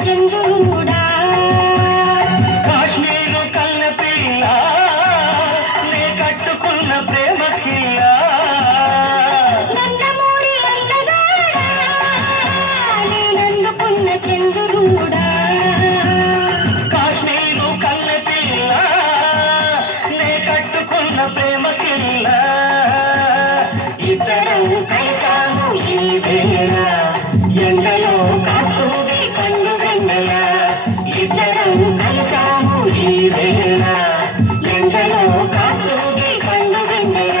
చంద్రుడా కాశ్మీరు కన్న పిల్ల నే కట్టుకున్న ప్రేమ కిల్ల నందమూరి అందగాడా నేనందుకున్న చంద్రుడా కాశ్మీరు కన్న పిల్ల నే కట్టుకున్న ప్రేమ కిల్ల ఇద్దరం కలిసాము ఈ వేళ ఎండలో కాస్తుంది కన్ను వెన్నెల ఇద్దరం కలిసాము ఈ వేళ ఎండలో కాస్తుంది కన్ను వెన్నెల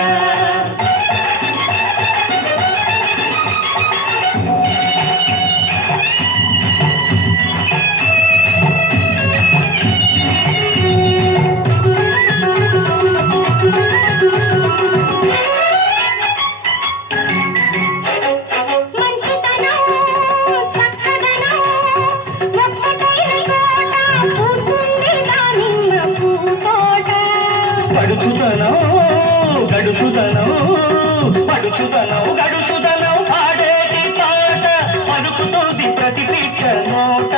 మంచితనం చక్కదనం ఒక్కటైన తోట పూస్తుంది దానిమ్మ పూతోట పడుచుదనం గడుచుదనం పడుచుదనం గడుచుదనం పాడేటి పాట పలుకుతుంది ప్రతి పిట్ట నోట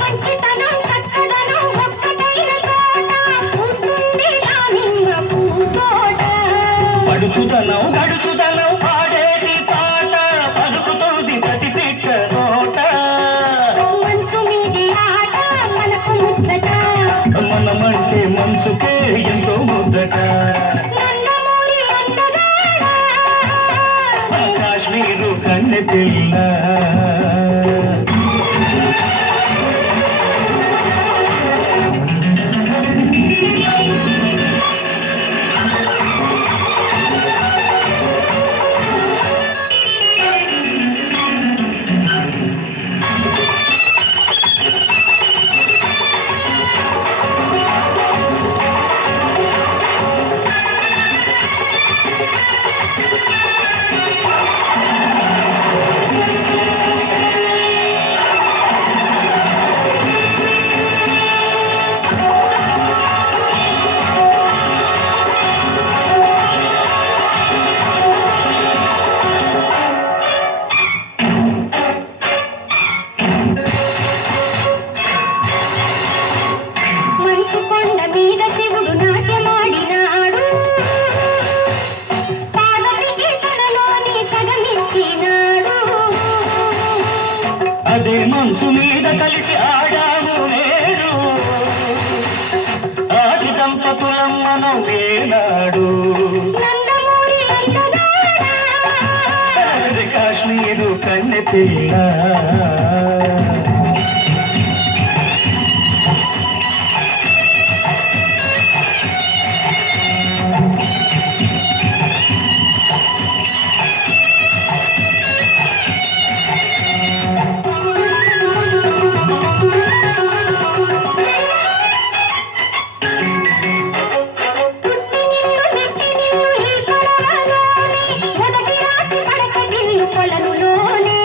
మంచితనం చక్కదనం ఒక్కటైన తోట పూస్తుంది దానిమ్మ పూతోట పడుచుదనం గడుచుదనం పాడేటి పాట పలుకుతుంది ప్రతి పిట్ట నోట మంచు మీది ఆట మనకు ముచ్చట మనమంటే మనసుకే ఎంతో ముద్దట నందమూరి అందగాడా ఆ కాశ్మీరు కన్నె పిల్ల మంచు కొండ మీద శివుడు నాట్యమాడినాడు పార్వతికి తనలోని సగమిచ్చినాడు అదే మంచు మీద కలిసి ఆడాము నేడు ఆది దంపతులం మనం వేనాడు నందమూరి అందగాడా కాశ్మీరు కన్నె పిల్ల పుట్టి నిన్ను మెట్టి నిన్ను ఈ పడవలోనే మొదటి రాత్రి పడక దిల్లు కొలనులోనే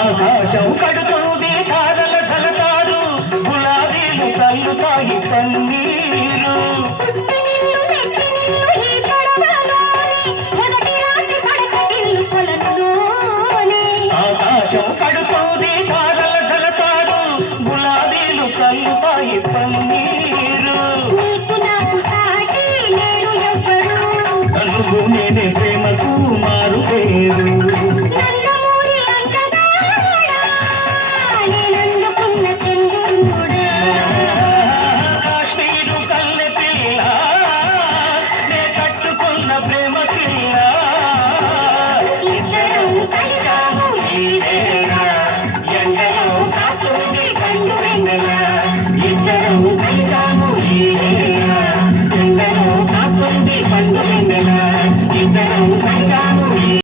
ఆకాశం కడుతుంది తారల ధలతారు గులాబీలు చల్లుతాయి పన్నీరు పుట్టి నిన్ను మెట్టి నిన్ను ఈ పడవలోనే మొదటి రాత్రి పడక దిల్లు కొలనులోనే ఆకాశం కడుతుంది తారల ధలతారు గులాబీలు చల్లుతాయి పన్నీరు నీకు నాకు సాటి లేరు ఎవ్వరు నువ్వు నేనే ప్రేమకు మారు పేరు